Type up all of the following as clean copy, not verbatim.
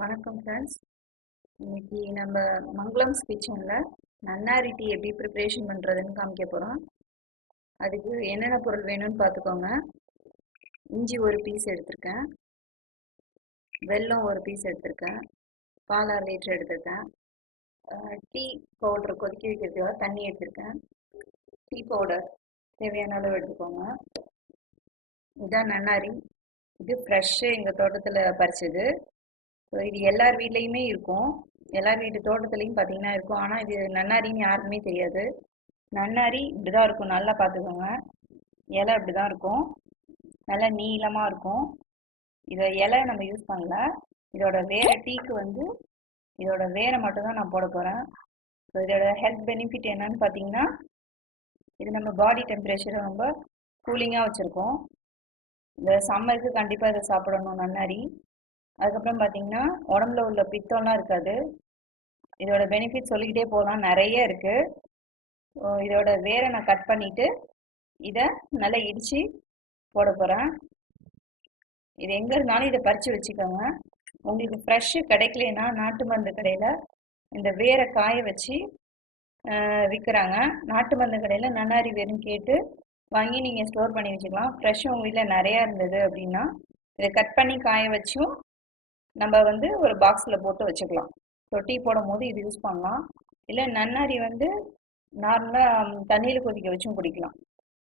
வணக்கம் ஃப்ரெண்ட்ஸ். இன்னைக்கு நம்ம மங்களம்ஸ் கிச்சனில் நன்னாரி டீ எப்படி ப்ரிப்ரேஷன் பண்ணுறதுன்னு காமிக்க போகிறோம். அதுக்கு என்னென்ன பொருள் வேணும்னு பார்த்துக்கோங்க. இஞ்சி ஒரு பீஸ் எடுத்திருக்கேன், வெல்லம் ஒரு பீஸ் எடுத்திருக்கேன், பால் 1/2 லிட்டர் எடுத்திருக்கேன், டீ பவுடர் கொதிக்க வைக்கிறதுக்காக தண்ணி எடுத்திருக்கேன், டீ பவுடர் தேவையான அளவு எடுத்துக்கோங்க. இதுதான் நன்னாரி. இது ஃப்ரெஷ்ஷு எங்கள் தோட்டத்தில் பறிச்சது. ஸோ இது எல்லார் வீட்லேயுமே இருக்கும், எல்லார் வீட்டு தோட்டத்துலேயும் பார்த்தீங்கன்னா இருக்கும். ஆனால் இது நன்னாரின்னு யாருக்குமே தெரியாது. நன்னாரி இப்படி தான் இருக்கும், நல்லா பார்த்துக்கோங்க. இலை இப்படி தான் இருக்கும், நல்லா நீளமாக இருக்கும். இதை இலை நம்ம யூஸ் பண்ணல, இதோட வேற டீக்கு வந்து இதோட வேரை மட்டும்தான் நான் போட போகிறேன். ஸோ இதோட ஹெல்த் பெனிஃபிட் என்னன்னு பார்த்தீங்கன்னா, இது நம்ம பாடி டெம்பரேச்சரை ரொம்ப கூலிங்காக வச்சுருக்கோம். இந்த சம்மருக்கு கண்டிப்பாக இதை சாப்பிடணும் நன்னாரி. அதுக்கப்புறம் பார்த்தீங்கன்னா உடம்புல உள்ள பித்தம்லாம் இருக்காது. இதோட பெனிஃபிட் சொல்லிக்கிட்டே போகலாம், நிறைய இருக்குது. இதோட வேரை நான் கட் பண்ணிவிட்டு இதை நல்லா இடித்து போட போகிறேன். இது எங்கே இருந்தாலும் இதை பறித்து வச்சுக்கோங்க. உங்களுக்கு ஃப்ரெஷ்ஷு கிடைக்கலனா நாட்டு மருந்து கடையில் இந்த வேரை காய வச்சு விற்கிறாங்க. நாட்டு மருந்து கடையில் நன்னாரி வேருன்னு கேட்டு வாங்கி நீங்கள் ஸ்டோர் பண்ணி வச்சுக்கலாம். ஃப்ரெஷ்ஷு உங்கள் வீட்டில் நிறையா இருந்தது அப்படின்னா இதை கட் பண்ணி காய வச்சும் நம்ம வந்து ஒரு பாக்ஸில் போட்டு வச்சுக்கலாம். ஸோ டீ போடும் போது இது யூஸ் பண்ணலாம். இல்லை நன்னாரி வந்து நார்மலாக தண்ணியில் கொதிக்க வச்சும் குடிக்கலாம்.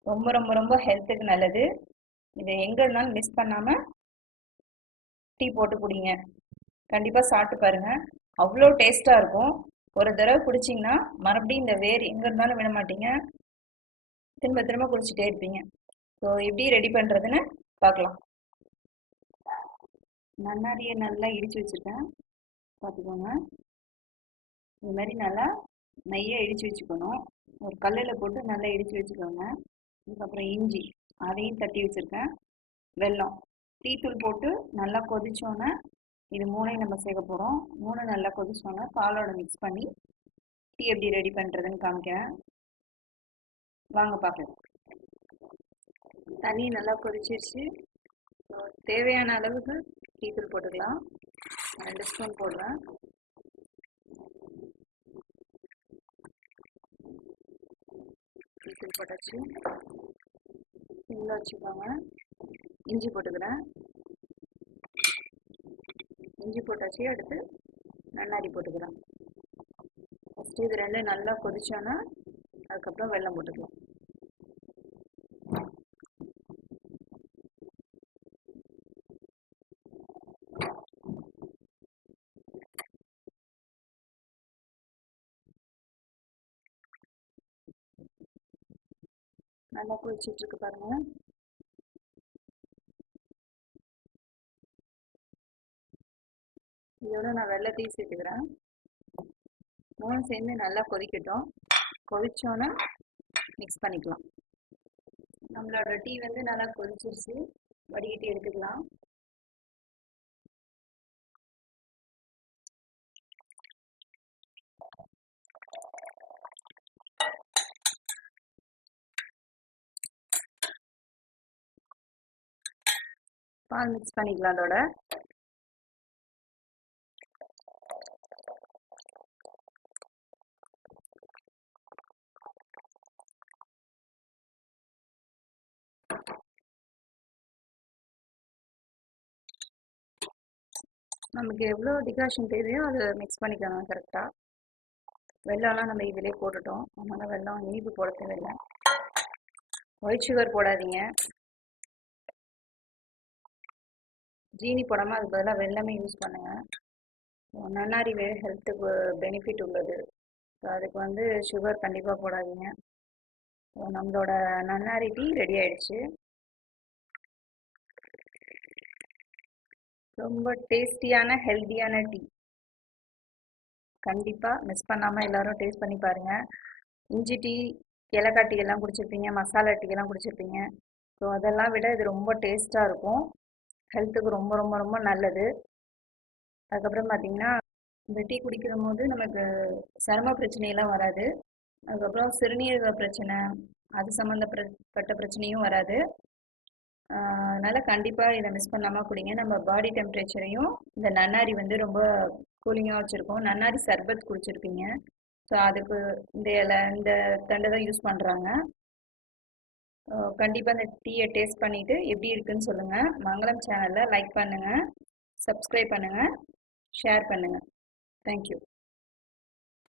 ரொம்ப ரொம்ப ரொம்ப ஹெல்த்துக்கு நல்லது. இதை எங்கே இருந்தாலும் மிஸ் பண்ணாமல் டீ போட்டு குடிங்க. கண்டிப்பாக சாப்பிட்டு பாருங்கள், அவ்வளோ டேஸ்ட்டாக இருக்கும். ஒரு தடவை குடிச்சிங்கன்னா மறுபடியும் இந்த வேர் எங்கே இருந்தாலும் விட மாட்டீங்க, திரும்ப திரும்ப குடிச்சிட்டே இருப்பீங்க. ஸோ எப்படி ரெடி பண்ணுறதுன்னு பார்க்கலாம். நன்னாரியை நல்லா இடித்து வச்சுருக்கேன், பார்த்துக்கோங்க. இது மாதிரி நல்லா நெய்யாக இடித்து வச்சுக்கணும். ஒரு கல்லில் போட்டு நல்லா இடித்து வச்சுக்கோங்க. அதுக்கப்புறம் இஞ்சி அதையும் தட்டி வச்சுருக்கேன், வெல்லம், டீத்தூள் போட்டு நல்லா கொதிச்சோன்னே இது மூணையும் நம்ம சேர்க்க போகிறோம். மூணு நல்லா கொதிச்சோன்னே பாலோட மிக்ஸ் பண்ணி டீ எப்படி ரெடி பண்ணுறதுன்னு காமிக்கிறேன், வாங்க பார்க்கலாம். தண்ணி நல்லா கொதிச்சிருச்சு. தேவையான அளவுக்கு டீத்தூள் போட்டுக்கலாம். 2 ஸ்பூன் போடுறேன். டீத்தூள் போட்டாச்சு, சிம்மில் வச்சுக்கோங்க. இஞ்சி போட்டுக்கிறேன், இஞ்சி போட்டாச்சு. அடுத்து நன்னாரி போட்டுக்கிறேன். ஃபஸ்ட்டு இது ரெண்டும் நல்லா கொதிச்சோன்னா அதுக்கப்புறம் வெல்லம் போட்டுக்கலாம். நல்லா கொதிச்சிட்டு இருக்கு பாருங்க. இதோட நான் வெள்ளத்தையும் சேர்த்துக்கிறேன். மூணு சேர்ந்து நல்லா கொதிக்கட்டும். கொதிச்சோன்னா மிக்ஸ் பண்ணிக்கலாம். நம்மளோட டீ வந்து நல்லா கொதிச்சிருச்சு, வடிகட்டி எடுத்துக்கலாம். பால் மிக்ஸ் பண்ணிக்கலாம் அதோட. நமக்கு எவ்வளோ டிகாஷன் தேவையோ அதை மிக்ஸ் பண்ணிக்கோங்க கரெக்டாக. வெல்லம்லாம் நம்ம இதிலே போட்டுட்டோம், அதனால் வெல்லம் இனிப்பு போட தேவையில்லை. ஒயிட் சுகர் போடாதீங்க, ஜீனி போடாமல் அதுக்கு பதிலாக வெல்லமே யூஸ் பண்ணுங்கள். நன்னாரி வேறு ஹெல்த்துக்கு பெனிஃபிட் உள்ளது. ஸோ அதுக்கு வந்து சுகர் கண்டிப்பாக போடாதீங்க. ஸோ நம்மளோட நன்னாரி டீ ரெடி ஆயிடுச்சு. ரொம்ப டேஸ்டியான ஹெல்த்தியான டீ. கண்டிப்பாக மிஸ் பண்ணாமல் எல்லோரும் டேஸ்ட் பண்ணி பாருங்கள். இஞ்சி டீ, ஏலக்காய் டீ எல்லாம் குடிச்சிருப்பீங்க, மசாலா டீ எல்லாம் குடிச்சிருப்பீங்க. ஸோ அதெல்லாம் விட இது ரொம்ப டேஸ்ட்டாக இருக்கும், ஹெல்த்துக்கு ரொம்ப ரொம்ப ரொம்ப நல்லது. அதுக்கப்புறம் பார்த்திங்கன்னா இந்த டீ குடிக்கிற போது நமக்கு சரும பிரச்சனையெல்லாம் வராது. அதுக்கப்புறம் சிறுநீரக பிரச்சனை அது சம்மந்தப்பட்ட பிரச்சனையும் வராது. அதனால் கண்டிப்பாக இதை மிஸ் பண்ணாமல் குடிங்க. நம்ம பாடி டெம்பரேச்சரையும் இந்த நன்னாரி வந்து ரொம்ப கூலிங்காக வச்சுருக்கோம். நன்னாரி சர்பத் குடிச்சிருப்பீங்க. ஸோ அதுக்கு இந்த இலை இந்த தண்டை தான் யூஸ் பண்ணுறாங்க. கண்டிப்பாக இந்த டீயை டேஸ்ட் பண்ணிவிட்டு எப்படி இருக்குன்னு சொல்லுங்கள். மங்களம் சேனலை லைக் பண்ணுங்கள், சப்ஸ்கிரைப் பண்ணுங்கள், ஷேர் பண்ணுங்கள். தேங்க்யூ.